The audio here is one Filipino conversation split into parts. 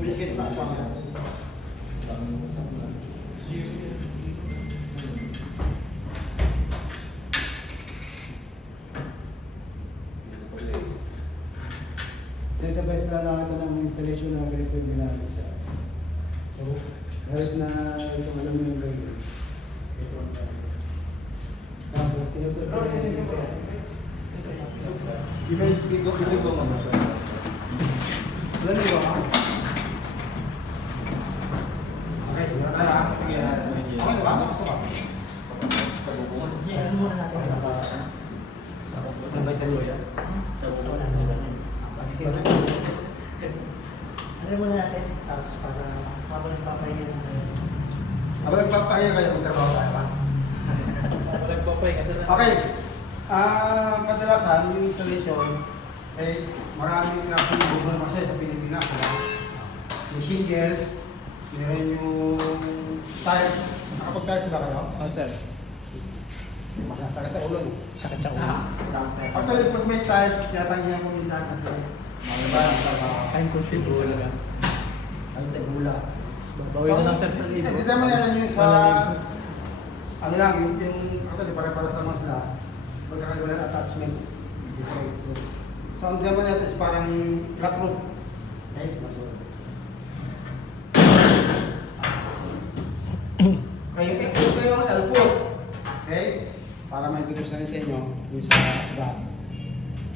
biscuit sa aswang. Sa best pala nakita ng installation na ganito yung ginamit siya. So, kahit na itong alam mo yung gawin. Ito ang tapos, tinutuloy na ito. Bigo mo ba? Wala niyo ba? Okay, simula tayo ha. Okay na ba? Gusto ka? Ano muna natin? Nabay tayo siya. Ano muna natin? Tapos para habang nagpapahinga natin. Habang nagpapahinga kayo, magtrabaho tayo ba? Okay. Kadalasan, yung installation, maraming klase ng bubong kasi sa Pilipinas. Yung shingles, meron yung tiles. Nakapag-tiles ba kayo? Oh, sir. Sakit sa ulo. Sakit sa ulo. Actually, pag may tiles, tinatanggihan ko minsan kasi Time consuming talaga. ay tagula. Bawin na lang sir sa libro. Hindi naman yan yung sa ano lang, yung actually pare-paras naman sila. Magkakagawa ng attachments. So ang naman natin is parang flat roof. Okay? Kayo yung L-foot. Okay? Para ma-introduce natin sa inyo yung sa back.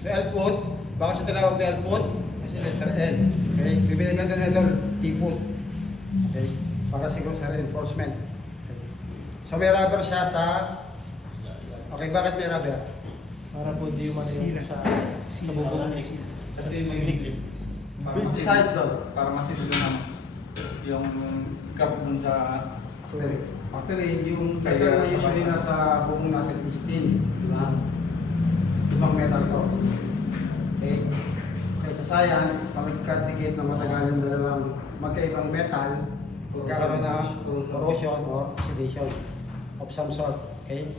So L-foot, baka siya tinawag na L-foot kasi letter L. Okay? Bibili natin na ito T-foot. Okay? Para siguro sa reinforcement. Okay. So may rubber siya sa... Okay, bakit may rubber? Para po di man yung sa bubong niya. Kasi may clip. Big sides daw. Para masiguro na yung gap dun sa... Actually, yung metal na usually nasa bubong natin is tin. Diba? Ibang metal to. Okay? Kaya sa science, pag nagkadikit na matagal yung dalawang magkaibang metal, magkakaroon ng corrosion or oxidation of some sort. Okay?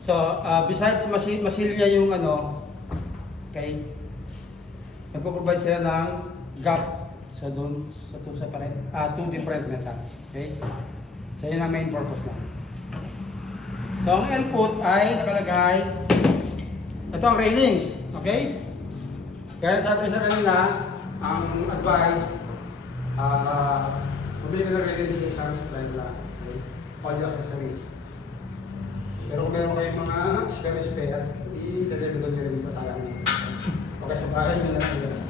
So, besides masilya yung ano, okay, nagpo-provide sila ng gap sa doon sa two different metals. Okay? So, yun ang main purpose na. So, ang L-foot ay nakalagay, ito ang railings. Okay? Kaya sabi ko sa kanina, ang advice, mabili ka ng railings sa isang supply na. Okay? All yung accessories. Pero kung meron kayong mga spare, i-deliver nyo rin pa tayo. Okay, so bahay nyo na lang.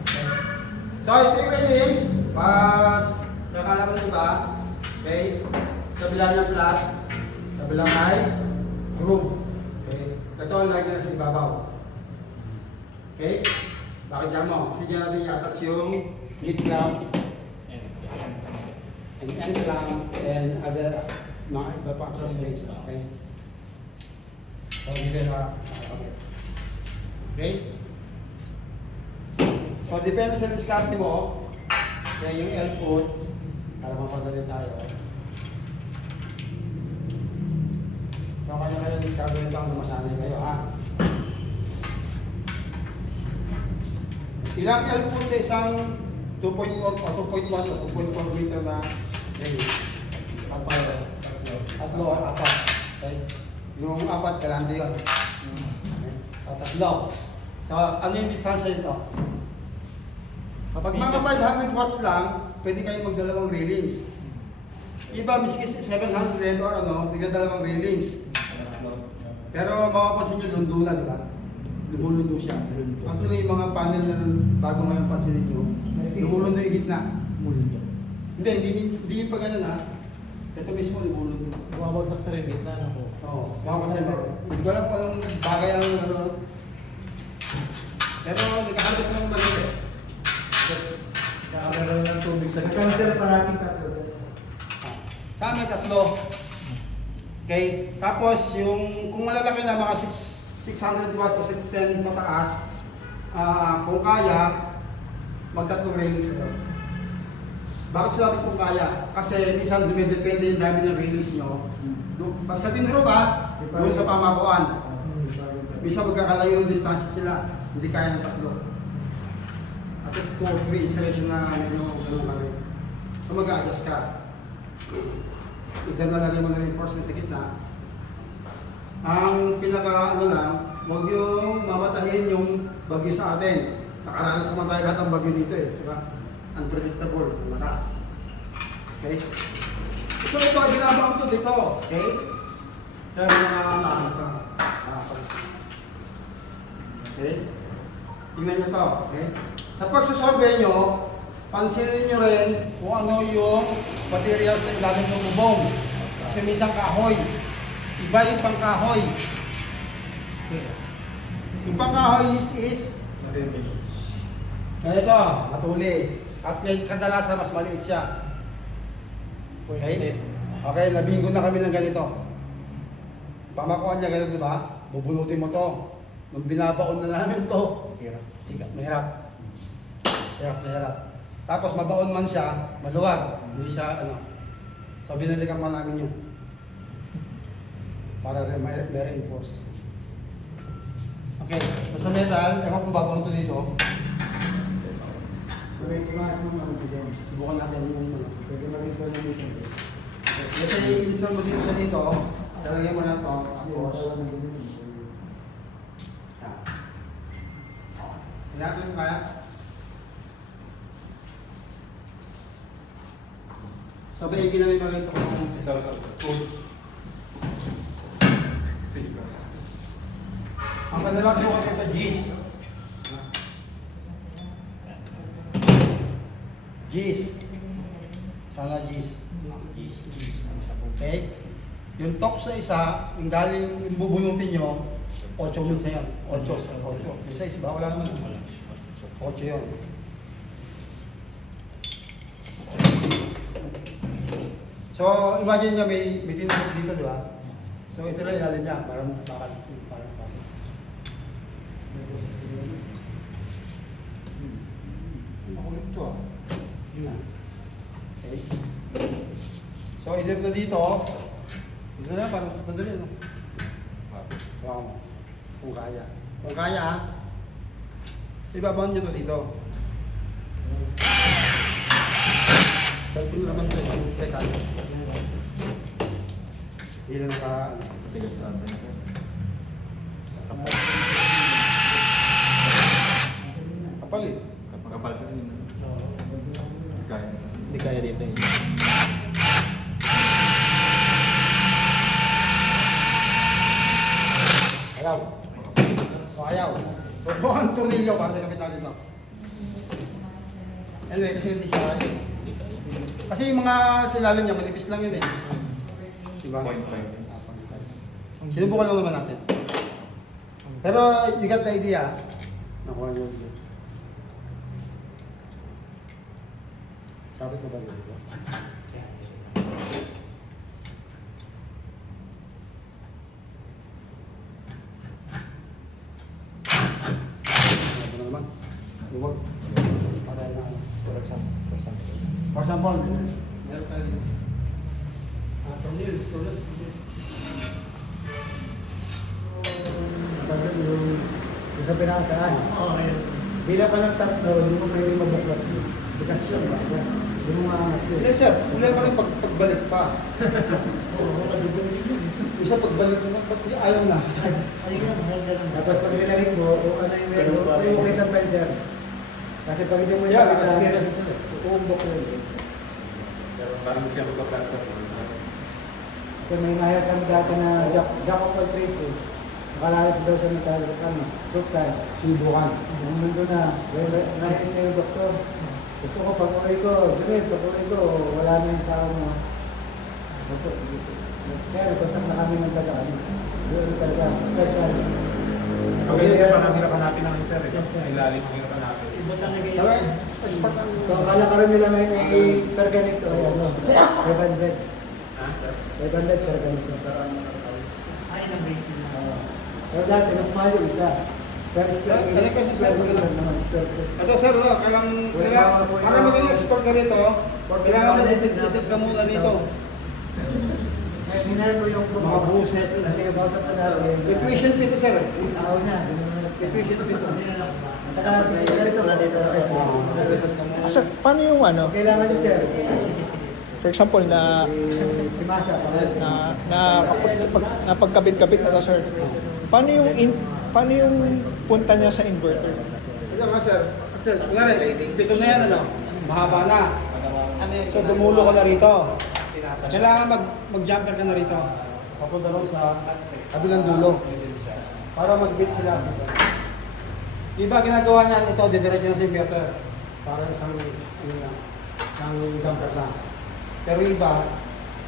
So, ito yung railings. Sa kala ko na iba. Okay? Kabila niya flat. Kabila ay groove. Okay? Ito ang lagi na sa ibabaw. Okay? Bakit dyan mo? Kasi dyan natin i-attach yung mid clamp and end clamp and other mga iba pa accessories. Okay? So, dito na. Okay? So, depende sa discarte mo. Kaya yung L-foot, para mapadali tayo. So, kanya-kanya discarte nito ang masanay kayo, ha? Ilang L-foot sa isang 2.1 o 2.1 o 2.4 meter na range? Tatlo or apat. Okay? Yung apat, galante yun. Okay? Tatlo. So, ano yung distansya nito? Kapag mga 500 watts lang, pwede kayo magdalawang railings. Iba, miski 700 or ano, dalawang railings. Pero mapapansin nyo, lundo na, di ba? Lumulundo siya. Actually, yung mga panel na bago ngayon pansinin nyo, lumulundo yung gitna. Lumulundo. Hindi yung pag ganun ha. Ito mismo lumulundo. Bumabagsak sa rebate na ako. Oo, kasi hindi ko alam kung anong bagay ang ano. Pero nagkakalas ng mali. Nakakalaw ng tubig sa Nag-cancel parating tatlo. Sa amin, tatlo. Okay? Tapos, yung kung malalaki na mga 600 watts o 610 pataas, kung kaya, magtatlong railings ito. Bakit sinabi kung kaya? Kasi minsan dumidepende yung dami ng release nyo. Pag sa tinuro ba, doon sa pamakuan. Minsan magkakalayo yung distansya sila. Hindi kaya ng tatlo. At least 2 or 3 installation na ano, ganun kami. So mag-a-adjust ka. Ito na lagay mo na reinforcement sa gitna. Ang pinaka ano lang, huwag yung mamatahin yung bagyo sa atin. Nakaranas naman tayo lahat ng bagyo dito eh, di ba? Unpredictable, lakas. Okay? So ito, ginagawa ko dito, okay? Kaya nakakatahan ka. Okay? Tingnan nyo to, okay? Sa pagsusolve nyo, pansinin nyo rin kung ano yung material sa ilalim ng bubong. Kasi minsan kahoy. Iba yung pangkahoy. Yung pangkahoy is ganito, matulis. At may kadalasan mas maliit siya. Okay? Okay, nabinggo na kami ng ganito. Pamakuha niya ganito, di ba? Bubunutin mo to. Nung binabaon na namin to, mahirap. Mahirap. Tapos mabaon man siya, maluwag. Hindi siya, ano. So binalikan pa namin yun. Para may reinforce. Okay, so sa metal, ewan kung babaon to dito. Subukan natin yung ano. Pwede mag-ito na dito. Kasi i-install mo dito sa dito, talagyan mo na to, tapos, natin kaya. So, baigin namin mga ito kung Sige ba? ang kanilang sukat ito, G's. G's. Sana G's. Okay? Yung top sa isa, yung galing, yung bubunutin nyo, 8 yun sa yan. 8. Isa isa ba? Wala naman. 8 yun. So, imagine nyo may tinapos dito, di ba? So, ito lang ilalim niya. Parang bakal. Makulit to ah. Okay. So, either na dito, ito na parang sa padali, no? Wow. Kung kaya. Kung kaya, ibabaon nyo to dito. Cellphone naman ito, yung teka. Hindi lang ka, ano. Tigas sa atin. Kapal eh. Kapag sa rin. Kaya sa atin. Hindi kaya dito eh. Ayaw. O ayaw. Bubukan tornilyo para sa kapit natin to. Anyway, kasi hindi siya kaya. Kasi yung mga silalim niya, manipis lang yun eh. Diba? Point. Sinubukan lang naman natin. Pero you got the idea. Nakuha niyo yun. Kapit ko ba dito? Ano na naman? Luwag. Patay na ano. For example, meron tayo dito. Tornillos. Pagkat yung sa pinakataas. Bila pa ng tatlo, hindi mo pwede mabuklat. Bigas yun, bigas. Hindi mo maangat yun. Hindi sir, wala pa rin pagbalik pa. Isa pagbalik mo na, ba't ayaw na? Tapos pag nilagay mo, kung ano yung meron, kung yung kita pa yun, sir. Kasi pag hindi mo Yeah, nakaskera sa sila. uumbok yun. Pero parang siya magpaplansa. Kasi may mahirap kami dati na jack of all trades eh. Nakalalas daw siya ng tayo sa ano, fructose. Sinubukan. Nung nandun na, nais na yung doktor. Gusto ko pag-uwi ko, pag-uwi ko, wala na yung tao mo. Kaya nagkontak na kami ng taga-ano. Doon talaga, special. Okay, sir, parang hinapanapin namin sir. Yes, sir. Sila rin ang hinapanapin. Talaga, expert ang... So, akala ka rin nila may perganito, ano, 500. Ha? 500 perganito. Ay, nang rating na. Pero dati, mas mahal yung isa. Pero Kaya kasi sir, lang naman, square foot. Ito sir, no, para maging expert ka rito, kailangan mo ipit ka muna rito. Kaya hinarap mo yung Mga buses. Kasi nakausap na natin. May tuition fee to sir. Tao na. May tuition fee to. Nakakalapit na dito. Sir, paano yung ano? Kailangan nyo, sir. For example, na Si Masa, napagkabit-kabit na to, sir. Paano yung punta niya sa inverter? Ito nga sir, kunwari, pito na yan, ano, mahaba na. So dumulo ka na rito. Kailangan mag-jumper ka na rito. Papunta lang sa kabilang dulo. Para mag-bit sila. Iba ginagawa niyan, ito, didiretso na sa inverter. Para isang jumper na. Pero iba,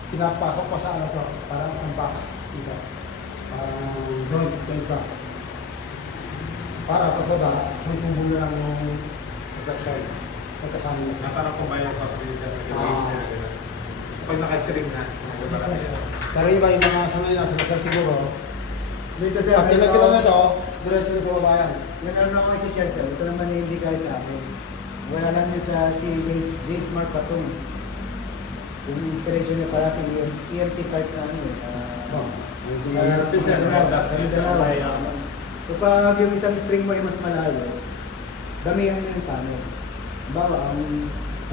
pinapasok pa sa ano to, para isang box. Ito. Joint box. Para pagbaba, isang tubo na lang yung protection. Magkasama na siya. Parang kumain ang cost din siya. Pag nakastring na. Pero iba yung mga sanay na sila siguro. Dito sir, Pag kinagpila na ito, diretso na sa babayan. meron ako isa share sir. Ito naman hindi kaya sa akin. Wala lang yun sa si Dave Mark Patong. Yung installation niya parati EMT card na ano eh. Kapag yung isang string mo ay mas malayo, damihan mo yung panel. Bawa, ang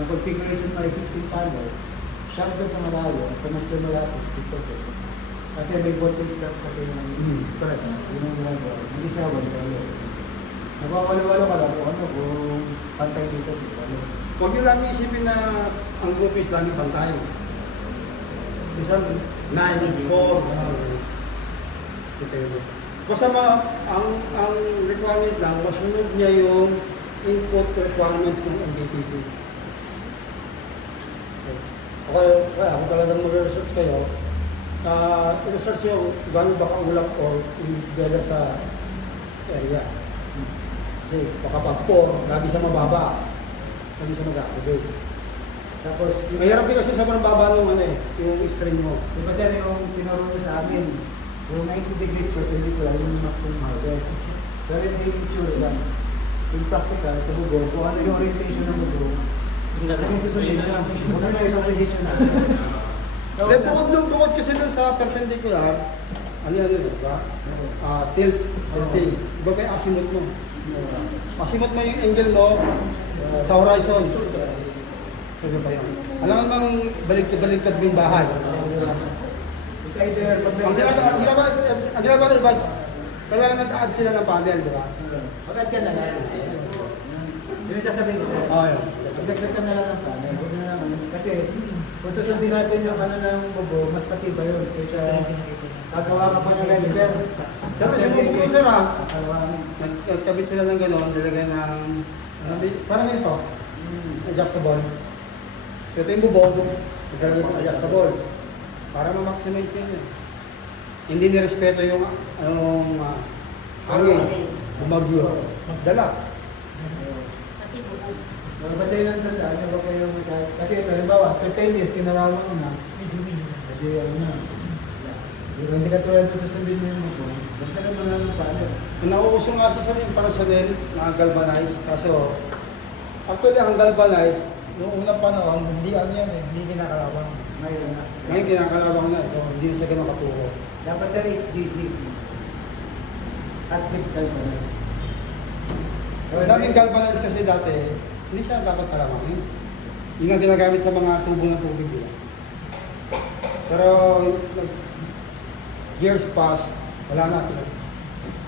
configuration mo ay 16 panels, shock doon sa malayo, sa mas malapit, dito. Kasi may voltage drop kasi yung correct na, yun ang ginagawa. Hindi siya walo-walo. Nagwawalo-walo ka lang kung ano, kung pantay dito, walo. Huwag nyo lang isipin na ang group is lagi pantay. Isang 9, 4, basta ang requirement lang, masunod niya yung input requirements ng MBTP. Kung talagang mag-research kayo, i-research yung gano'n ba kaulap o beda sa area. Kasi baka pag 4, lagi siya mababa. Lagi siya mag-activate. Tapos, Mahirap din kasi sobrang baba nung ano eh, yung string mo. Diba dyan yung tinuro mo sa amin, yung 90 degrees perpendicular, yung maximum harvest. Pero yung picture lang. Yung practical sa bugo, kung ano yung orientation ng bugo, ano yung susundin lang. Kung ano yung orientation na. Hindi, bukod kasi dun sa perpendicular, ano yan yun, diba? Tilt, tilting. Iba pa yung azimuth mo. Azimuth mo yung angle mo sa horizon. So, iba pa yun. Alam mo bang baliktad mo yung bahay? It's either Ang ginagawa ng iba, kailangan nag-add sila ng panel, di ba? Pagkat ka na lang. Yun yung sasabihin ko sir. Oo, yun. Dagdag ka na lang ng panel. Huwag na lang. Kasi kung susundin natin yung ano ng bugo, mas patibay yun. Kaysa gagawa ka pa ng red sir. Pero kasi mo sir ha, Kalawanin. nagkabit sila ng gano'n, nilagay ng, parang ganito, adjustable. So ito yung bubog, naglalagay ng adjustable. Para ma-maximize yun eh. Hindi nirespeto yung hangin, bumagyo, dala. Ba't tayo lang tandaan niyo ba kayo masyado? Kasi ito, halimbawa, after 10 years, kinarawan mo na. Kasi ano na. Hindi ka tulad doon susundin mo yung bugo. Ba't ka naman lang ng panel? Kung nauuso nga sa sarili, parang Chanel, na galvanize. Kaso, actually ang galvanize, noong unang panahon, hindi ano yan eh, hindi kinakalawang. Ngayon na. Ngayon kinakalawang na, so hindi na siya ganun katuro. Dapat sa HDD. Active galvanize. Sa amin galvanize kasi dati, hindi siya dapat kalawangin. Yung nga ginagamit sa mga tubo ng tubig nila. Pero, years pass, wala na.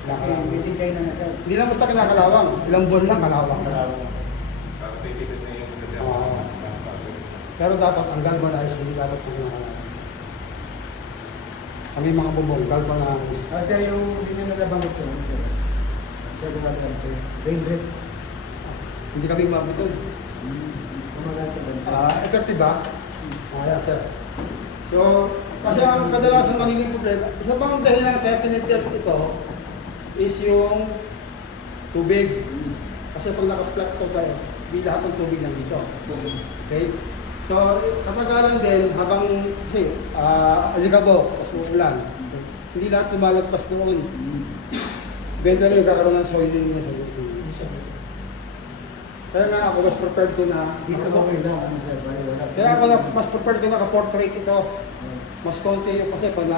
Kaya bitigay na nasa. Hindi lang basta kinakalawang, ilang buwan lang kalawang. Parang titipid na yung kasi Oo. Pero dapat ang galvanize, hindi dapat kinakalawang. Kami mga bubong, galvanize. Kasi yung hindi nyo nalabangot ko. Kaya gumagano ko. Range rate. Hindi kami umabot doon. Gumagano ba? Effective ba? Ayan, sir. So, kasi ang kadalasan magiging problema, isa pang dahilan kaya tinitilt ito is yung tubig. Kasi pag naka-flat to tayo, di lahat ng tubig nandito. Okay? So, katagalan din, habang, alikabok, tapos uulan, hindi lahat lumalagpas doon. Eventually, nagkakaroon ng soiling niya sa lupa. Kaya nga ako, mas prepared ko na, Dito ba kayo lang? Ano sir? kaya ako mas prepared ko na ka-portrait ito. Mas konti yung kasi pag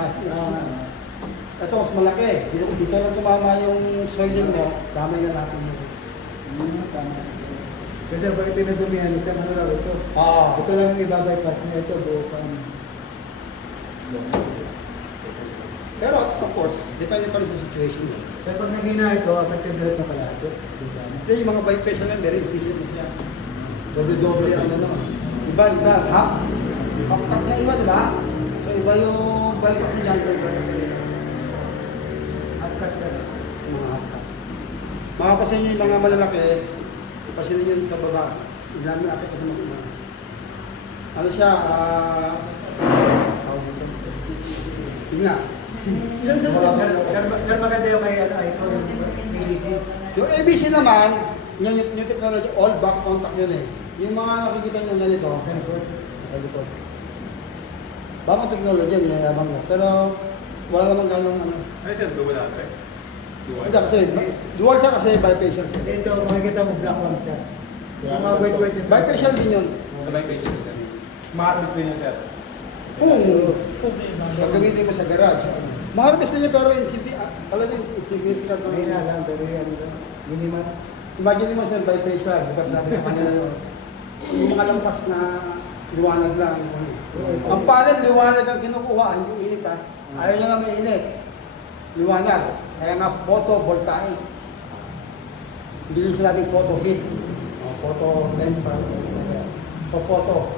ito mas malaki. Dito lang tumama yung soiling mo, damay na natin mo. Kasi pag tinadumihan, isang ano lang ito. Ito lang yung iba-bypass niya, ito buo pa. Pero of course, depende pa rin sa situation. Pero pag nagina ito, affected na rin ng kalahati. Hindi, yung mga bifacial na meron, efficient na siya. Doble-doble ang ano. Iba, ha? Pag naiba, di ba? So iba yung bypass niya, iba yung bypass niya. Upcut ka. Mga hapkat. Mga kasi yung mga malalaki, kasi yun sa baba. Ilan akit kasi mga ano siya, tingnan. Pero maganda yung kay iPhone, ABC. Yung ABC naman, yung technology, all back contact yun eh. Yung mga nakikita nyo ganito, sa likod. Bakong technology yan, yayabang na. Pero wala namang ganong ano. Ano siya, dual address? Dual. Hindi kasi, dual siya kasi bifacial siya. Ito, makikita mo black one siya. Yung mga wait ito. Bifacial din yun. Sabay patient siya. Ma-harvest din yun, sir. Kung gagamitin mo sa garage. Maharbis na niya pero alam mo, insignificant May naman. lang, pero yan, minimal. Imagine mo sa bifacial, di ba sabi sa kanila yun, yung mga lampas na liwanag lang. Ang panel, liwanag ang kinukuha, hindi init ha. Ayaw niya nga may init. Liwanag. Kaya nga photovoltaic. Hindi niya sinabing photo heat. Photo temper. So photo.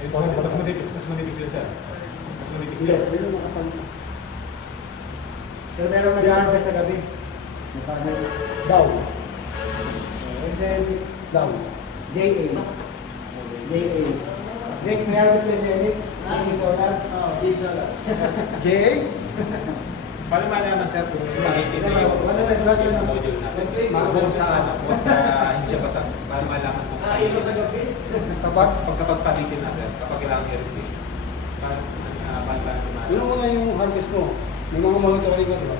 Mas manipis yun, sir. Mas manipis Hindi, yun. hindi mo makapansin. Pero meron nag-harvest sa gabi. Mapano? Daw. And then, Daw. JA. JA. Rick, may harvest ba si Rick? Rick Solar? Oo, Jay Solar. JA? Paano malaman, sir, kung makikita yung Wala na, wala na. module natin? Kung sa ano, kung sa hindi siya basa. Para malaman kung sa gabi? Kapag? kapag palitin na, sir, kapag kailangan i-replace. Paano malaman? Yun muna yung harvest mo. May mga monitoring ka, di ba?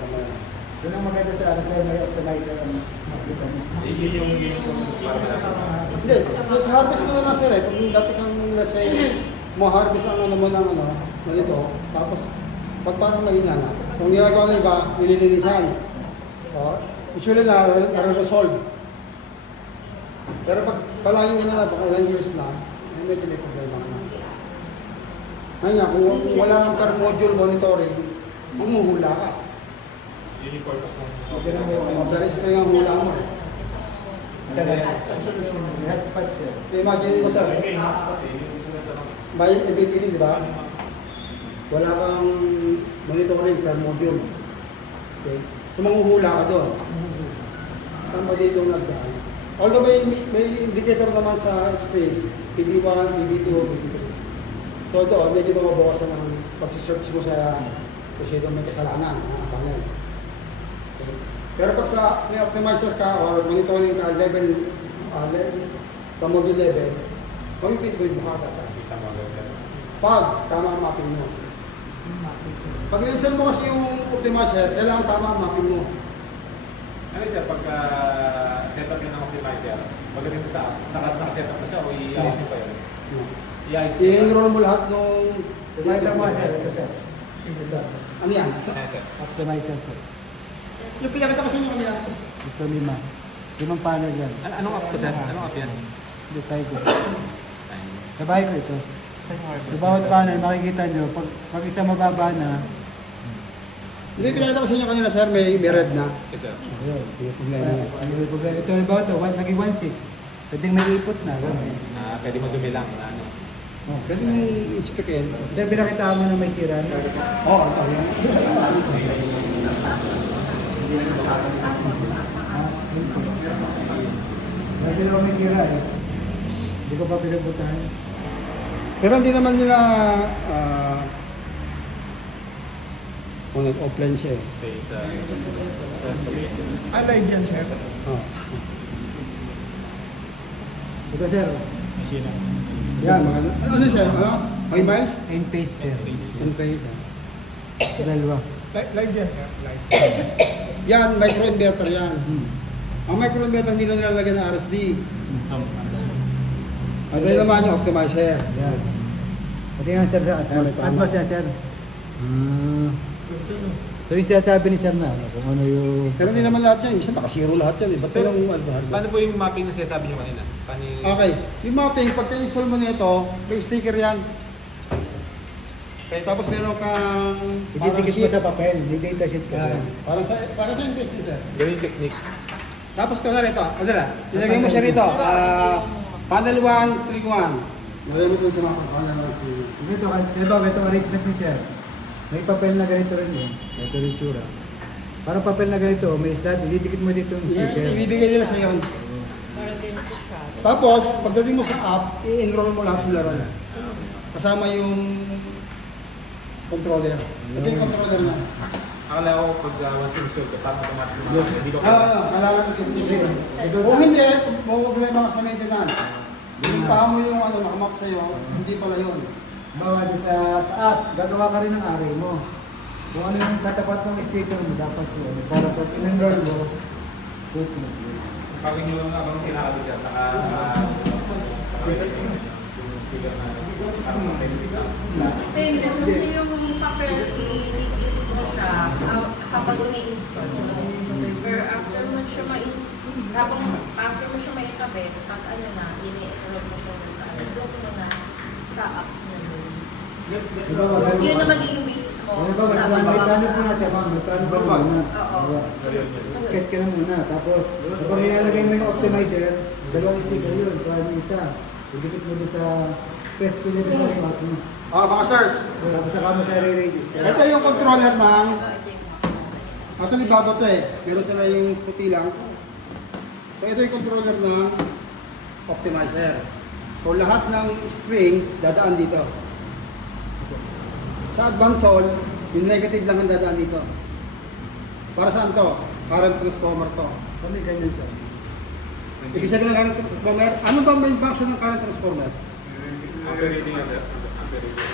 Yun ang maganda sa ano, sir, may optimizer ang makikita mo. Yun yung para malaman. Hindi, sa harvest mo na lang sir eh. Pag dati kang, let's say, mo-harvest ang ano mo ng ano, ganito, tapos pag parang mahina na. So, ang ginagawa na iba, nililinisan. So, usually na-resolve. Pero pag palaging gano'n na, baka ilang years na, medyo may problema na. Ngayon nga, kung wala kang per module monitoring, mumuhula ka. Yun yung purpose ng Okay na mo. Pero string ang hula mo. Sa solusyon mo, may hotspot, sir. Imagine mo sir, May hotspot eh. Yung sunod na lang. may EBP, di ba? Wala kang monitoring per module. Okay? So, manghuhula ka doon. Saan ba dito nagdaan? Although may indicator naman sa screen, PB1, PB2, PB3. So doon, medyo mababawasan ang pag-search mo sa kung sino may kasalanan. Panel. Okay. Pero pag sa may optimizer ka or monitoring ka level sa module level, mag-pinpoint mo ka dapat. Kita mo agad, sir. Pag tama ang mapping mo. Pag in-install mo kasi yung optimizer, kailangan tama ang mapping mo. Ano sir, pagka setup yun ng optimizer, pagdating mo sa naka-setup na siya o i-ayusin pa yun? I-ayusin pa. I-enroll mo lahat nung... Tumahita mo, sir. Ano yan? Ayan, sir. Optimizer, sir. Yung pinakita ko sa inyo kanina. Ito 5. 5 panel yan. Anong app ko, sir? Anong app yan? Hindi tayo ko. Sa bahay ko ito. Sa bawat panel, makikita nyo, pag isa mababa na, Hindi, pinakita ko sa inyo kanina, sir, may red na. Yes, sir. Ayun, yung problema niya. may problema. Ito yung bawat ito, naging 1.6. Pwedeng may ipot na. Pwede mo dumilang. Ano? Pwede mong inspekin. Sir, pinakita mo na may sira. Oo, ito yan. Pwede naman may sira eh. Hindi ko pa pinagpuntahan. Pero hindi naman nila kung nag-offline siya eh. Sa Alive yan, sir. Oh. Ito sir, machine. Yan, mga, ano siya? Ano? May miles? N-Pace sir. Ano pa yun? Dalawa. Live yan, sir. Live. Yan, microinverter yan. Ang microinverter hindi na nilalagyan ng RSD. At dahil naman yung optimizer. Yan. Pati nga sir, Ano ito? Atmos yan sir. So yung sinasabi ni Sir na, kung ano yung... Pero hindi naman lahat yan. Minsan nakasiro lahat yan. Ba't Sir, walang albahan? Paano po yung mapping na sinasabi niyo kanina? Paano yung... Okay. Yung mapping, pagka-install mo nito, may sticker yan. Okay, tapos meron kang Ididikit mo sheet. sa papel, may data sheet ka. Yan. Para sa investment, sir. Ganun yung technique. Tapos ito na rito. Ano na? Ilagay mo siya rito. Panel 1, string 1. Ilagay mo dun sa mga panel 1, string 1. Ito arrangement ni Sir. May papel na ganito rin eh. Ito rin tsura. Parang papel na ganito, may slot, ididikit mo dito yung sticker. Ibibigay nila sa iyo. Tapos, pagdating mo sa app, i-enroll mo lahat ng laro. Kasama yung controller. Ito yung controller na. Akala ko pag once install ka, parang automatic na hindi ko Kailangan ito. Kung hindi, may problema ka sa maintenance. Pinuntahan mo yung nakamap sa'yo, hindi pala yun. Bawa sa app, gagawa ka rin ng array mo. Kung ano yung katapat ng sticker mo, dapat yun. Para pag in-enroll mo, put mo. Pag yung abang kinakabi siya, yung speaker na parang makikita. Depende mo sa yung papel, iligit mo siya habang ini-install mo. Pero after mo siya after mo siya maitabi, pag ano na, ini-enroll mo siya sa doon mo na sa app na yun. Yun na magiging basis mo Ano ba, sa may magawa mo plano sa po na app. siya, ma'am. May plano ba muna? Oo. Sketch ka na muna. Tapos, kapag ilalagay mo yung optimizer, dalawang sticker yun. Kaya yung isa, idikit mo doon sa pwesto niya doon sa remote mo. Mga sirs, Tapos saka mo siya re-register. ito yung controller ng Ito yung actually bago to eh. Meron sila yung puti lang. So ito yung controller ng optimizer. So lahat ng string dadaan dito. Sa advanced sol, yung negative lang ang dadaan dito. Para saan to? Current transformer to. Kami ganyan siya. Ibig sabihin ng current transformer, ano ba main function ng current transformer? After reading nga sir. After reading.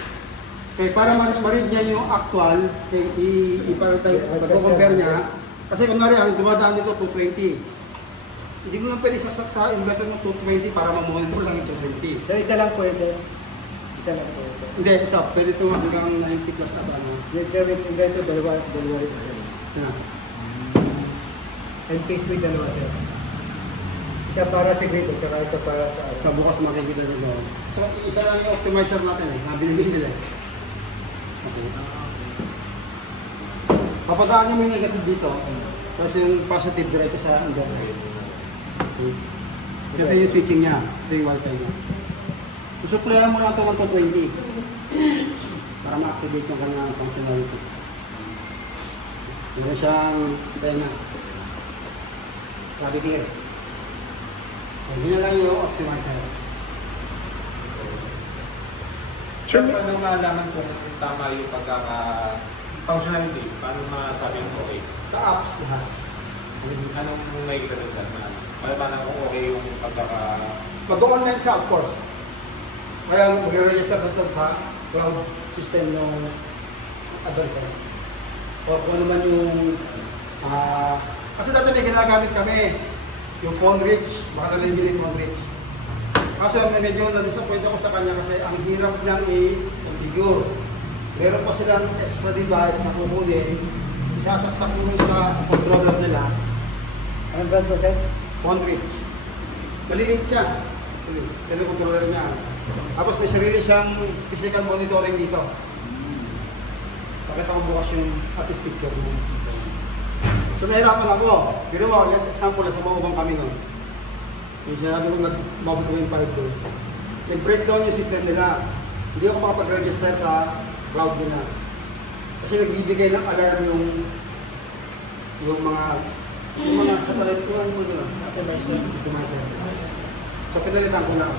Okay, para ma-read niya yung actual, i-compare niya. Kasi kunwari, ang dumadaan dito 220. Hindi mo lang pwede saksak sa inverter ng 220 para ma-monitor lang yung 220. Sir, isa lang po yun, sir. Isa lang po yun, sir. Hindi, ito, pwede ito hanggang 90 plus at ano. Yung sir, with inverter, dalawa rin, sir. Sina. And case po yung dalawa, sir. Isa para sa grid at saka isa para sa... Sa bukas makikita nyo. So, isa lang yung optimizer natin eh, nabili nila eh. Okay. Papadaan niyo mo yung negative dito. Tapos yung positive diretso sa inverter. Okay. Ito yung switching niya. Ito yung wifi niya. Susuplayan mo lang ito ng 220 para ma-activate yung kanyang functionality. Meron siyang tenga. Rabbit ear. Ganyan lang yung optimizer. Sure, paano malaman kung tama yung functionality? Paano masabi yung okay? Sa apps lahat. Anong nakikita doon dyan? Paano kung okay yung Mag-online siya, of course. Kaya mag-register ka sa cloud system ng advancer. O kung ano man yung... kasi dati may ginagamit kami, yung phone reach, baka na hindi phone reach. Kaso medyo na-disappoint ako sa kanya kasi ang hirap niyang i-configure. Meron pa silang extra device na kukunin, isasaksak mo sa controller nila, Anong brand po, sir? phone reach. Malilit siya. Pero yung controller niya. Tapos may sarili siyang physical monitoring dito. Pakita ko bukas yung artist picture mo. So nahirapan ako. Pero example, sa maubang kami nun. Yung sinabi ko nag-mabot ko yung 5 days. Nag-breakdown yung system nila. Hindi ako makapag-register sa cloud nila. Kasi nagbibigay ng alarm yung mga satellite ko, ano mo nila? Optimizer. So pinalitan ko na ang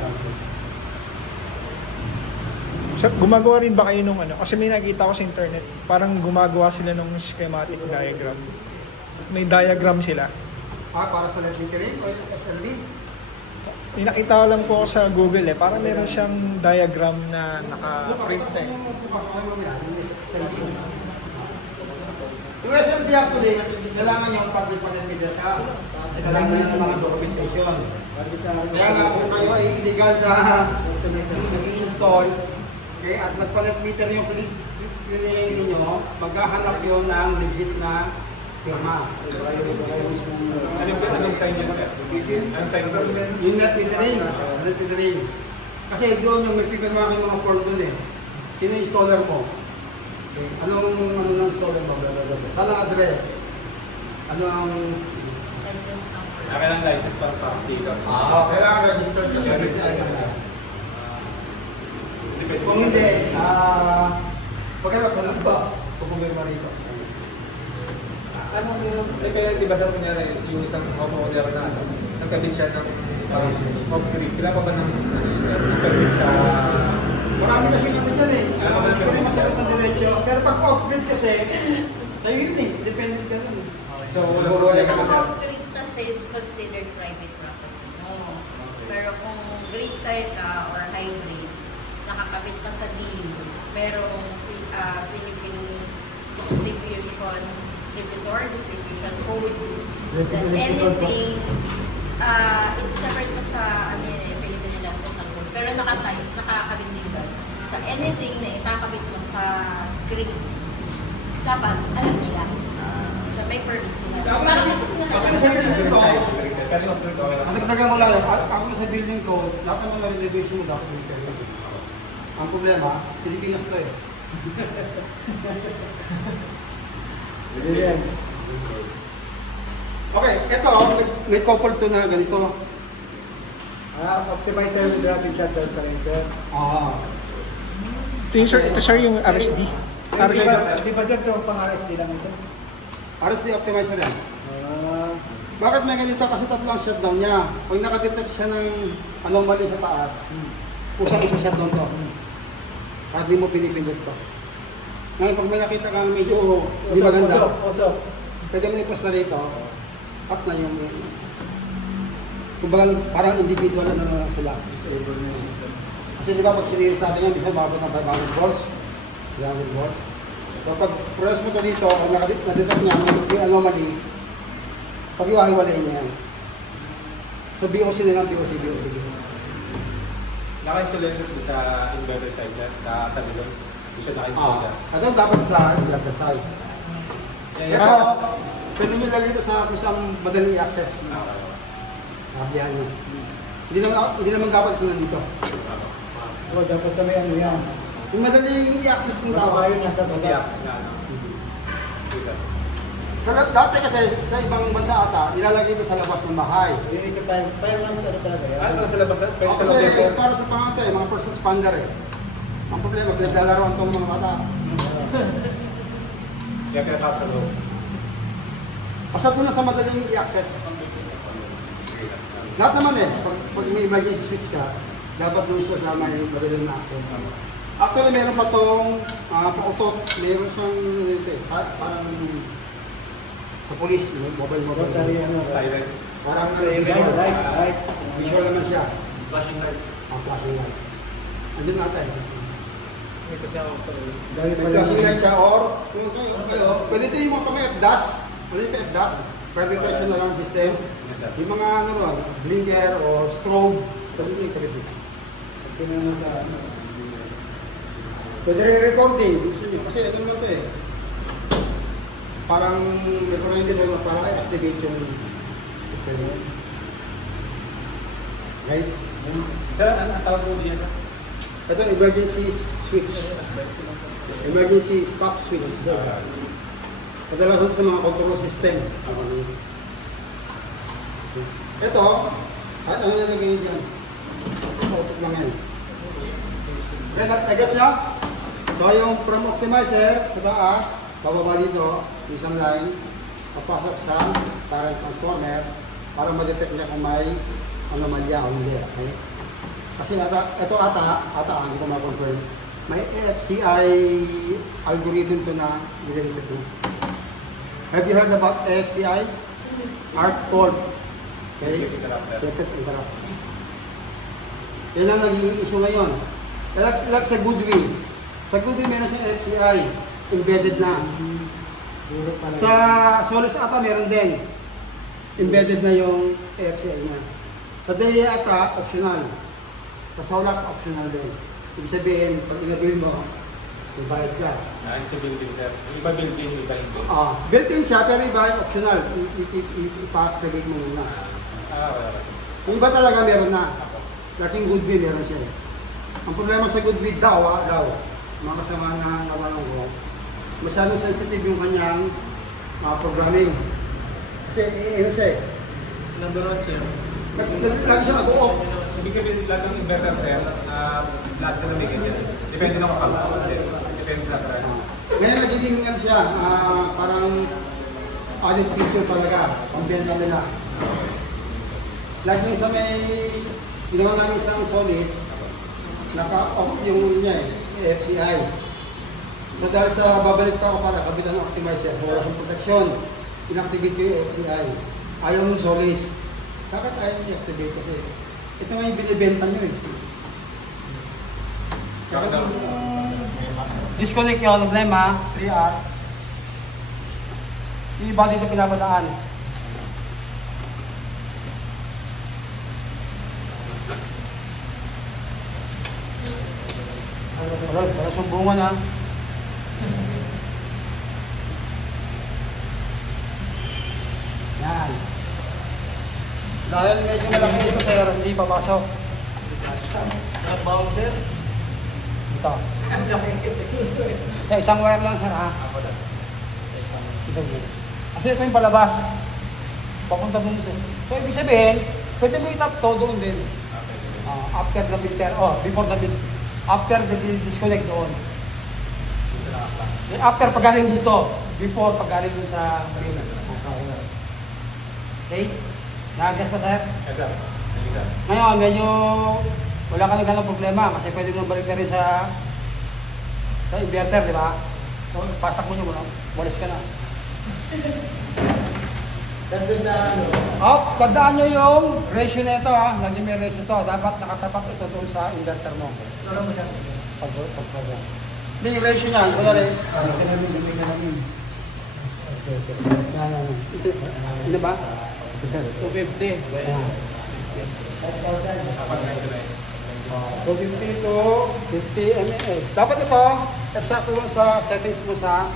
So, gumagawa rin ba kayo nung ano? Kasi may nakita ko sa internet, parang gumagawa sila nung schematic diagram. May diagram sila. para sa net metering o SLD? May nakita ko lang po sa Google parang meron siyang diagram na naka-print na eh. Yung SLD actually, kailangan yung public panel meter ka. Kailangan na ng mga documentation. Kaya nga kung kayo ay illegal na nag-i-install, at nag-panel meter yung pipiliin ninyo, maghahanap yun ng legit na firma. Anong sign yan, sir? Anong sign, sir? Yung net metering. Net metering. Kasi doon yung may pipirma kayo mga form doon eh. Sino yung installer mo? Anong ng installer mo? Saan ang address? Ano ang... License number. Kailangan license para pa-update. kailangan register ka sa DTI. Depende. Kung hindi, pagkala pa lang ba? Pupumirma rito. Ano yung, di ba sa kunyari, yung isang homeowner na nagkabit siya ng parang off-grid, kailangan pa ba ng permit sa... Marami kasi kami dyan eh. Hindi ko rin masagot ng diretsyo. Pero pag off-grid kasi, sa'yo yun eh. Dependent ka nun. So, wala Wala problema ka ka, Ang sir. off-grid kasi is considered private property mo. Pero kung grid type ka or hybrid, nakakabit ka sa DU, pero Philippine distribution code, that anything, it's separate pa sa Philippine Electrical Code, pero nakakabit din ba? So anything na ipakabit mo sa grid, dapat alam nila. So may permit sila. So, parang kasi Ako na sa building code, Pero yung off-grid, okay lang. masagdagan mo lang yun. Ako na sa building code, lahat ng mga renovation mo dapat may permit. Ang problema, Pilipinas to eh. Pwede yan. Okay, eto, may couple to na ganito. Optimizer with rapid shutdown pa rin, sir. Ito sir yung RSD. RSD. Di ba sir, ito pang RSD lang ito? RSD optimizer yan. Ah, Bakit may ganito? Kasi tatlo ang shutdown niya. Pag nakadetect siya ng anomaly sa taas, kusang isa shutdown to. At di mo pinipindot to. Ngayon, pag may nakita kang medyo di maganda, Usok. pwede mo i-post na rito, up na yung... Kumbaga, parang individual na lang sila. Kasi di ba, pag sinilis natin yan, bisa mabot ng 500 volts. 500 volts. So, pag press mo to dito, pag nadetect niya, may anomaly, pag iwahiwalay niya yan. So, BOC na lang, BOC. Naka-install yun sa inverter side yan, sa tabi doon. Hindi siya naka-install yan. Kasi dapat sa inverter side. Pero, pwede nyo lagay ito sa kung saan madaling i-access. Sabihan nyo. Hindi naman dapat ito nandito. O, dapat sa may ano yan. Yung madaling i-access ng tao. Baka yun nasa Kasi baba. access na, ano. Dito. Dati kasi sa ibang bansa ata, nilalagay ito sa labas ng bahay. Yung isa pa, 5 months ano talaga yan. Ano sa labas na? Pero sa loob Kasi yan. para sa pangato eh, mga first responder eh. Ang problema, pinaglalaroan ito ng mga bata. Kaya pinapasok sa loob. Basta doon na sa madaling i-access. Lahat naman eh, pag may emergency switch ka, dapat doon siya sa may madaling na access. Actually, meron pa itong pautot. Meron siyang parang sa police, mobile. Rotary ano. Silent. Parang Visual, right? Visual naman siya. Flashing light. Flashing light. Andun natin. May kasi ako pa rin. Dami May pala. flashing light siya or kung kayo, pwede ito yung mga kami FDAS. Ano yung FDAS? Fire Detection Alarm System. Yes, sir. Yung mga ano ron, blinker or strobe. Pwede nyo i-carry. Pinano sa ano. Pwede rin recording. Gusto nyo. Kasi ito naman ito eh. Parang may kurente doon na parang i-activate yung system mo. Right? Sir, ang tawag po diyan? Ito emergency switch. Emergency stop switch. Kadalasan sa mga control system. Ito, kahit ano nalagay nyo dyan. Autot lang yan. Okay, nag-get siya? So yung from optimizer sa taas, bababa dito, yung isang line, papasok sa current transformer para ma-detect niya kung may anomalya o hindi. Okay? Kasi ito ata, hindi ko ma-confirm. May AFCI algorithm to na nililitit mo. Have you heard about AFCI? Art code. Okay? Secret interrupt. Yan ang naging issue ngayon. Like sa Goodwin. Sa Goodwin meron siyang AFCI. Embedded na. Sa Solis ata meron din. Embedded na yung AFCI niya. Sa Delhi ata, optional. Sa Solax, optional din. Ibig sabihin, pag inabil mo, may bayad ka. Sa building, sir. Iba building, iba hindi. Built-in siya, pero iba optional. Ipa-activate mo muna. Wala. Yung iba talaga meron na. Laking good will, meron siya. Ang problema sa good will daw, mga kasama na nawalan ko, masyadong sensitive yung kanyang programming. Kasi, ano siya eh, Number 1, sir. lagi siya nag-o-off. Ibig sabihin, lahat ng inverter, sir, last na may ganyan. Depende na kapag. Depende sa karaan. Ngayon nagiging ano siya, parang added feature talaga, pambenta nila. Like yung sa may ginawa namin isang solis, naka-off yung niya eh, FCI. So dahil sa babalik pa ako para kabitan ng optimizer, so wala siyang protection, inactivate ko yung FCI. Ayaw ng solis. Bakit ayaw i-activate kasi? Ito nga yung binibenta nyo eh. Disconnect nyo, problema, 3R. Yung iba dito pinapadaan. Wala sumbungan ha. Yan. Dahil medyo malaki dito sir, hindi papasok. Nakabawang, sir. Ito. Sa isang wire lang sir ha. Ito. Kasi ito yung palabas. Papunta doon sir. So ibig sabihin, pwede mo itap to doon din. After the filter, before the filter. After the disconnect doon. After pagaling dito, before pagaling doon sa marina. Okay? Nag-guess pa sir? Yes, sir. Thank you, sir. Ngayon, medyo wala ka na ganong problema kasi pwede mo balik na rin sa inverter, di ba? So, pasak mo nyo, walis ka na. Dagdag na ano. Tandaan nyo yung ratio na ito ha. Lagi may ratio ito. Dapat nakatapat ito doon sa inverter mo. Ano mo siya? Pag-program. Hindi yung ratio niyan. Wala rin. Yan. Ano ba? Ito sir. 250. Ayan. 250 to 50 mAh. Dapat ito, eksakto mo sa settings mo sa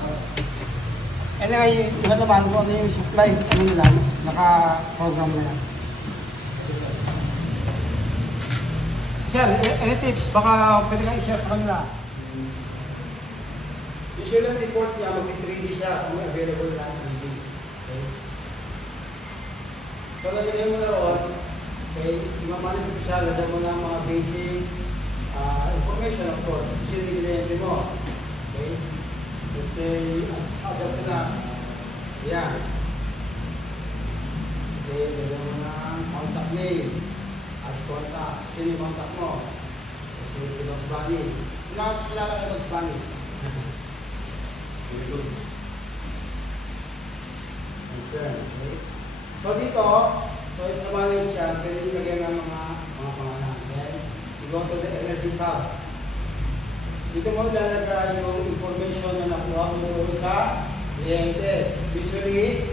anyway, iba naman kung ano yung supply, ano nila, naka-program na yan. Sir, any tips? Baka pwede kang i-share sa kanila. Usually ang default niya, mag-3D siya kung available na 3D. Okay? So, nalagay mo na roon, okay, imamanage mo siya, lagyan mo ng mga basic information, of course, sino yung kliyente mo. Okay? Kasi, others na, yan. Okay, lagyan mo ng contact name at contact. Sino yung contact mo? Kasi si Boss Bunny. Nakakilala ka Boss Bunny? Very good. Okay. So dito, so sa manage yan, pwede nyo lagyan ng mga pangalan. Then, you go to the LRD tab. Dito mo ilalagay yung information na nakuha mo doon sa kliyente. Usually,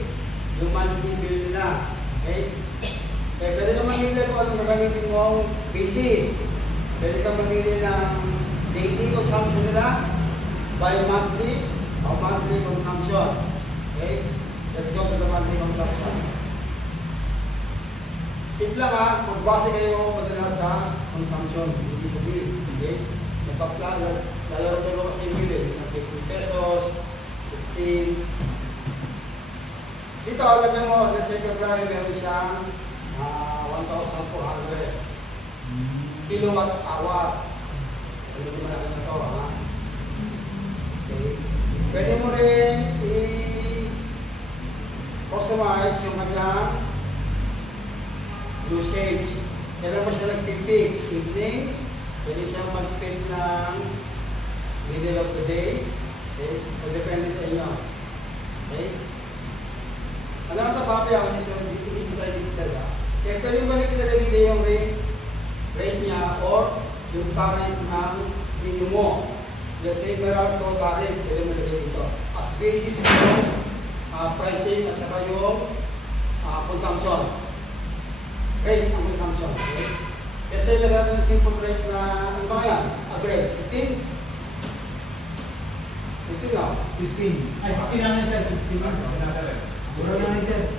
yung monthly bill nila. Okay? Kaya pwede ka mamili kung anong gagamitin mong basis. Pwede ka mamili ng daily consumption nila, bi-monthly, o monthly consumption. Okay? Let's go to the monthly consumption. Tip lang ha, magbase kayo madalas sa consumption, hindi sa bill. Okay? Lalaro-laro kasi yung bill eh. Isang 50 pesos, 16. Dito, lagyan mo, let's say February, meron siyang 1,400 kilowatt hour. Pwede mo malaki na ito, ha? Okay. Pwede mo rin i-customize yung kanyang usage. Kailan mo siya nag-pick? Evening, pwede siyang mag-pick ng middle of the day. Okay? So, depende sa inyo. Okay? Ano ang tapapayaw niya siya? Dito tayo digital ba? Kaya pwede mo rin ilalagay dito yung rate niya or yung current ng dito mo. Let's say meron ito current, pwede mo ilagay dito. As basis yung pricing at saka yung consumption. Rate ang consumption. Okay? Let's say lagyan ng simple rate na ano ba yan? Average, 15. Ito na. 15. Ay, 15 lang yan, sir. 15 lang. Mura lang yan, sir.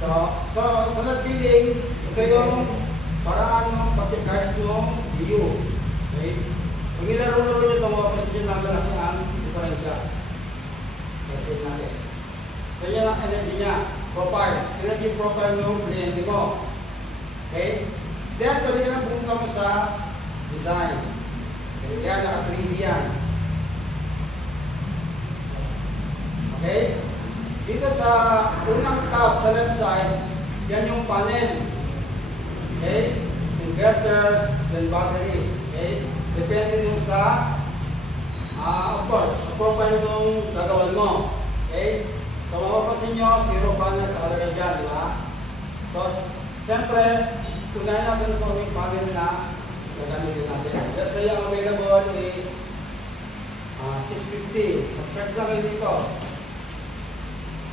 So, sa net billing, ito yung paraan ng pag-charge ng DU. Okay? Kung nilaro-laro nyo ito, mapapansin nyo lang malaki ang diferensya. Kasi natin. Ganyan ang energy niya. Profile. Energy profile ng kliyente mo. Okay? Then, pwede ka na pumunta mo sa design. Okay? Yan, naka 3D yan. Okay? Dito sa unang tab sa left side, yan yung panel. Okay? Inverters, then batteries. Okay? Depende dun sa, of course, ang profile nung gagawin mo. Okay? So, mapapansin nyo, zero panel sa kalagay dyan, di ba? So, siyempre, unahin natin kung yung panel na gagamitin natin. Let's say, ang available is 650. Mag-search na kayo dito.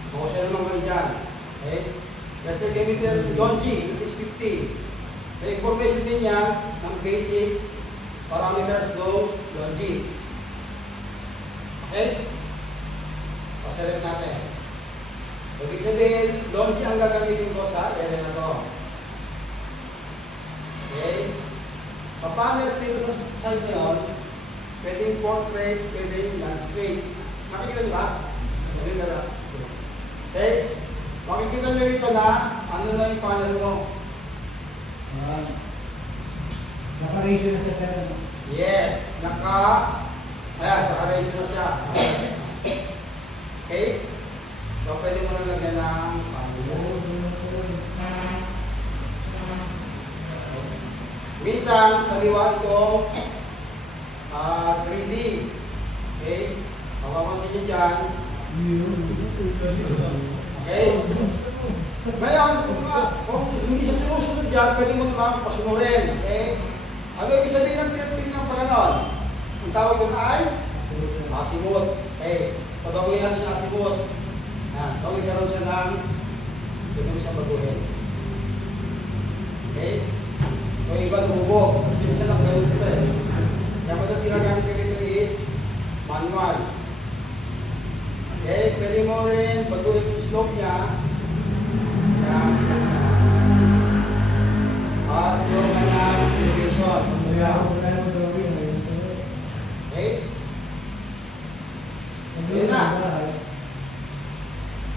Bukos siya naman dyan. Okay? Let's say, gamitin Donji, 650. May information din yan ng basic parameters ng Donji. Okay? Paselect natin. Ibig sabihin, Donji ang gagamitin ko sa area na to. Okay? Sa panels dito sa side na yun, pwedeng portrait, pwedeng landscape. Nakikita nyo ba? Nakikita ba? Okay? Makikita nyo rito na ano na yung panel mo. Naka-ratio na siya, sir. Yes, naka-ratio na siya. Okay? So, pwede mo na lagyan ng panel. Minsan, sa liwa ito, 3D. Okay? Mapapansin nyo dyan. Okay? Ngayon, kung hindi siya sumusunod dyan, pwede mo naman pasunurin. Okay? Ano ibig sabihin ng tilting ng pagganon? Ang tawag doon ay asimut. Okay? Pabagawin natin yung asimut. Yan. So, nagkaroon siya ng pwede mo siya baguhin. Okay? O iba lumubog. Kasi siya lang gano'n sila eh. Kaya madalas ginagamit ko dito is manual. Okay? Pwede mo rin baguhin yung slope niya. Yan. At yung kanyang elevation. Okay? Yan na.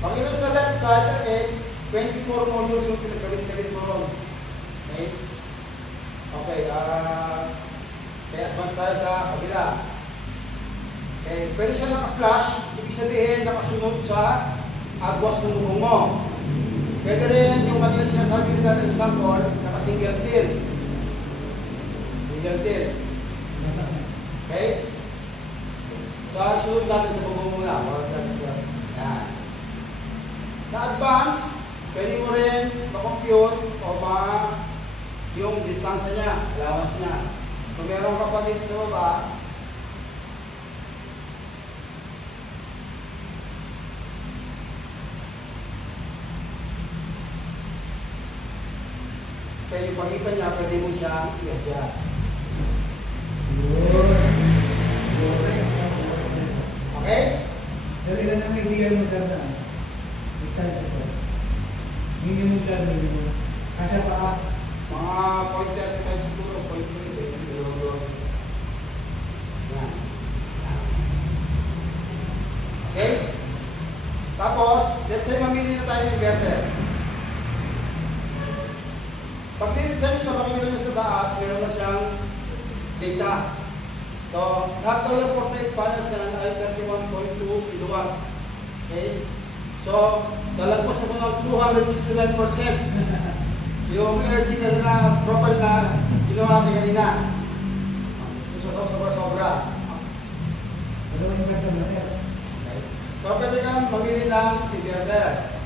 Panginoon sa left side, okay, 24 modules yung pinagkabit-kabit mo ron. Okay? Okay, kaya advance tayo sa kabila. Okay, pwede siya naka-flash, ibig sabihin nakasunod sa agwas ng bubong mo. Pwede rin yung kanina sinasabi nila ng example, naka-single till. Single till. Okay? So, sunod natin sa bubong muna. Yan. Sa advance, pwede mo rin ma-compute o yung distansya niya, allowance niya. Kung meron ka pa dito sa baba, kaya yung pagitan niya, pwede mo siya i-adjust. Okay? Dali lang ang idea mo, sir, na. Distansya ko. Minimum, sir, minimum. Kasya pa Mga 0.35 siguro, 0.3. Yan. Okay? Tapos, let's say mamili na tayo ng inverter. Pag dinisign ito, makikita nyo sa taas, meron na siyang data. So, lahat daw yung 48 panels na ay 31.2 kilowatt. Okay? So, dalagpas sa mga 269%. Yung energy na profile na ginawa natin kanina. So, sobra-sobra. Ano yung inverter na, sir? Okay. So, pwede kang mamili ng inverter.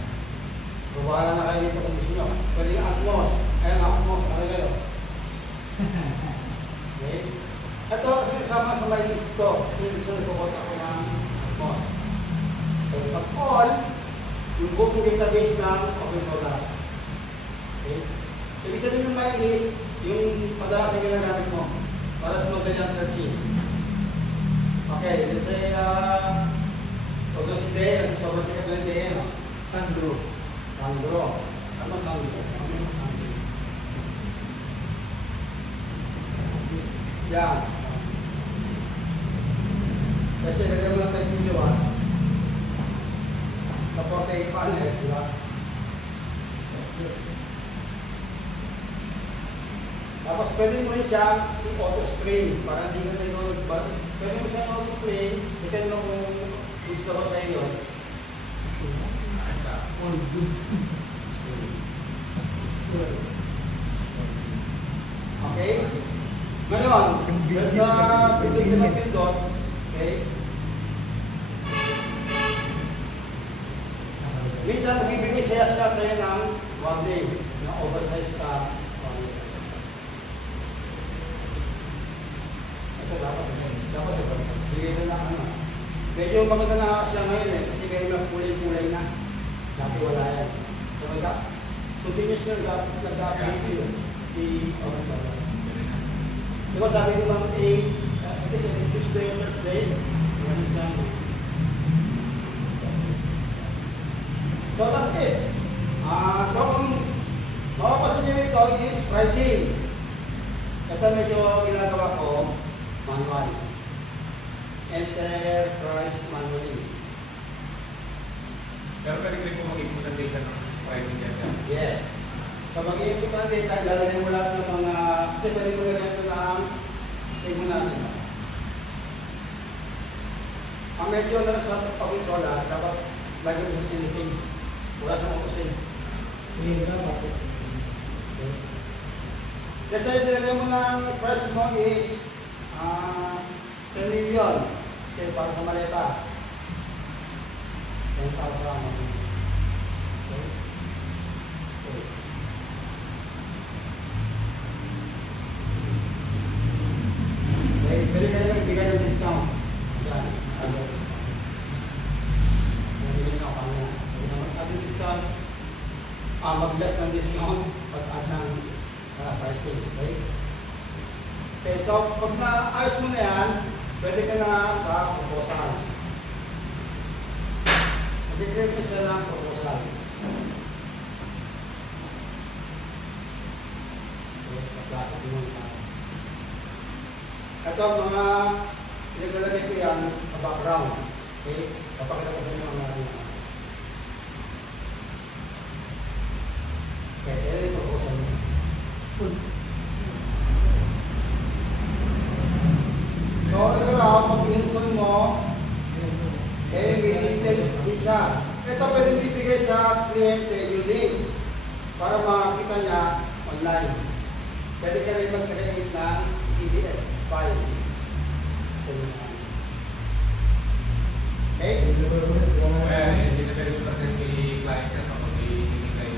Babahala na kayo dito kung gusto nyo. Pwede yung Atmos. Ayan, Atmos. Ano kayo? Okay. Ito kasi kasama sa my list ko. Kasi nagkukot ako ng Atmos. Okay. Pag all, yung buong database ng Open Solar. Okay. So, ibig sabihin ng my list, yung madalas na ginagamit mo para sa madali ang searching. Okay, let's say, todo si Dale, sobrang sikat na yung Dale, no? Sandro. Sandro. Ano Sandro? Ano yung Sandro? Yan. Kasi lagyan mo ng 10 kilowatt. Sa 48 panels, di ba? Tapos pwede mo rin siyang i-auto stream para hindi ka nanonood ba? Pwede mo siyang auto stream, depende mo kung gusto ko sa iyo. All goods. Okay? Ngayon, dahil sa pindot ka ng pindot, okay? Minsan, magbibigay siya sa'yo ng warning na oversize ka. Ito dapat oversize. Sige na lang ano. Medyo maganda na siya ngayon eh, kasi medyo kulay-kulay na. Dati wala yan. So, continuous na nag-update sila. Si oversize. Diba sabi ko bang I think Tuesday or Thursday, yan siya. So that's it. So kung mapapasin nyo ito is pricing. Ito medyo ginagawa ko manual. Enter price manually. Pero pwede ko rin po mag-input ng data ng pricing dyan. Yes. So mag-input ng data, lalagay mo lahat ng mga, kasi pwede mo lagyan ito ng, say mo natin. Ang medyo na sa pag-insola, dapat lagyan mo sa sinising. Wala sa auto-save. Yun na, bakit? Kasi nilagay mo ng price mo is 10 million. Kasi para sa maleta. 10,000. Okay. Okay, pwede ka naman bigay ng discount. Yan, agad discount. Pwede na ako kanya. Pwede naman add discount. Mag-less ng discount pag-add ng pricing. Okay? Okay, so pag naayos mo na yan, pwede ka na sa proposal. Mag-create na siya ng proposal. Okay, sa classic mo na. Ito mga pinaglalagay ko yan sa background. Okay? Papakita ko sa inyo ang mga okay, ito yung proposal mo. So, ito raw, pag in-install mo, may detail din siya. Ito pwede bibigay sa kliyente yung link para makakita niya online. Pwede ka rin mag-create ng PDF file. Okay? Hindi na pwede ko present kay client yan kapag hindi kayo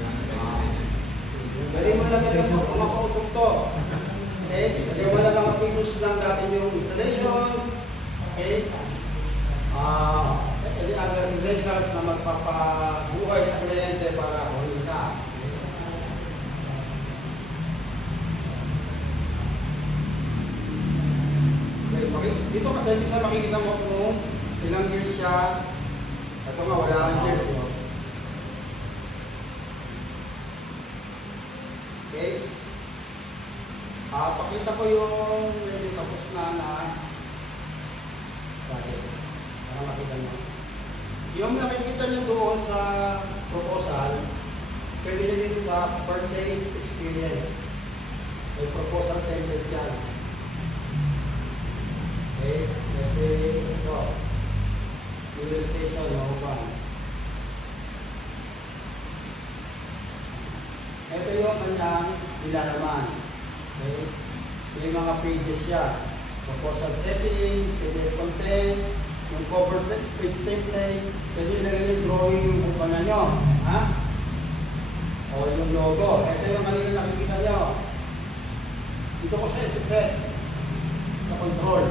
Pwede mo lang ito mga pautok to. Okay? Pwede mo lang mga pictures lang natin yung installation. Okay? Any other credentials na magpapabuhay sa kliyente para huli ka. Okay, dito kasi bisa makikita mo kung ilang years siya. Ito nga, wala kang years. Okay? Pakita ko yung medyo tapos na bakit? Para makita nyo. Yung nakikita nyo doon sa proposal, pwede nyo dito sa purchase experience. May proposal template yan. Okay, let's say ito. Fuel station, no ba? Ito yung kanyang nilalaman. Okay? May mga pages siya. Proposal setting, PDF content, yung cover page template, pwede ilagay yung drawing yung kumpanya nyo. Ha? O yung logo. Ito yung kanina nakikita nyo. Dito ko siya isa-set sa control.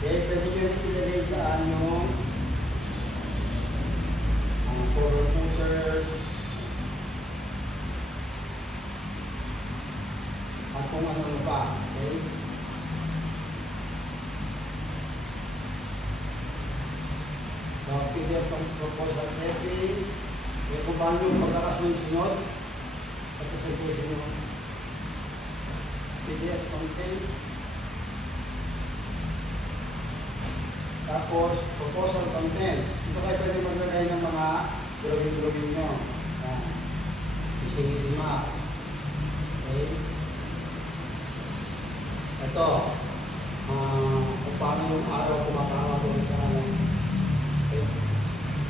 Okay, pwede nyo rin ilagay dyan yung cover footers at kung ano pa. Okay? proposal settings, may kung paano yung pagkakasunod-sunod, at presentation yung PDF content. Tapos, proposal content. Ito kayo pwede maglagay ng mga drawing-drawing nyo. Yan. Isingin lima. Okay. Ito. Kung paano yung araw kumakawa doon sa ano. Okay.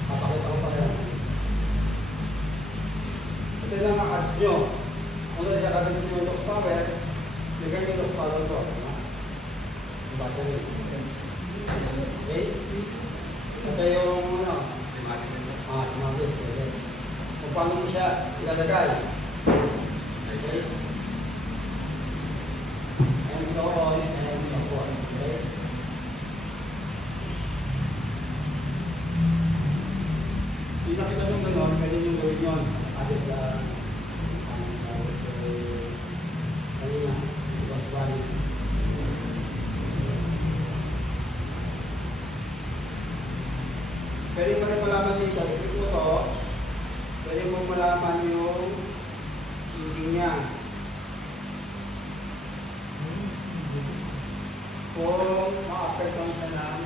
Papakita ko pa rin. Ito yung mga ads nyo. Kung nagkakabit nyo yung loss power, bigyan nyo yung loss power ito. Yung battery. Okay? Ito yung ano? Schematic. Okay. Kung paano mo siya ilalagay. Okay? And so on and so forth. Okay? Yung nakita nyo gano'n, pwede nyo gawin yun. Added kanina, was valid. Pwede mo rin malaman dito, i-click mo to, pwede mo malaman yung hindi niya. Kung ma-apektuhan siya ng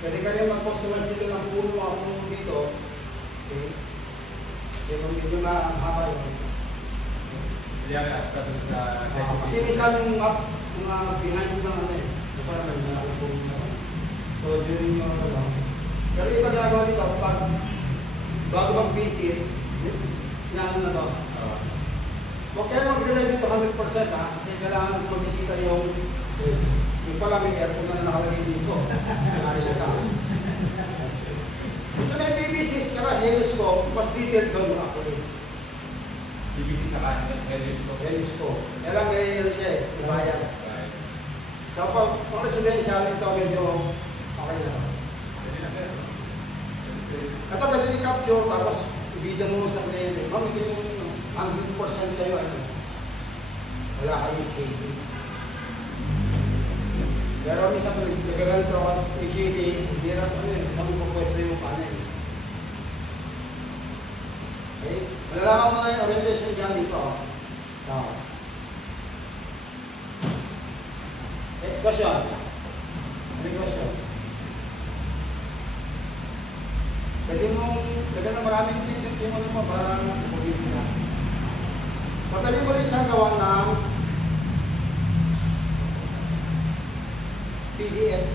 pwede ka rin mag-customize dito ng puno mga puno dito. Okay? Kasi kung medyo mahaba yun. Hindi ako aspect dun sa Kasi minsan yung mga behind ng ano eh. So parang may malaki po yung ano. So during yung ano. Pero iba ginagawa dito, pag bago mag-visit, inaano na to. Huwag kayo mag-rely dito 100% ha. Kasi kailangan mag-visita yung pala may aircon na nakalagay dito. Nakakita ka. So may BBCs tsaka Heloscope, mas detailed doon actually. BBC sa kanin, Heloscope. Heloscope. Kaya lang may ano siya eh, ibayan. So pag residential, ito medyo okay na. Ito pwede i-capture, tapos ibida mo sa player. Ma'am, ito yung 100% kayo. Ano? Wala kayong shading. Pero minsan pag nagaganto ako yung shading, hindi na ano yun, kami pupwesto yung panel. Okay? Malalaman mo na yung orientation dyan dito. So. Question. Any question? Pwede mong lagyan ng maraming ticket yung ano mo para mag-ibig na. Pwede mo rin siyang gawa ng PDF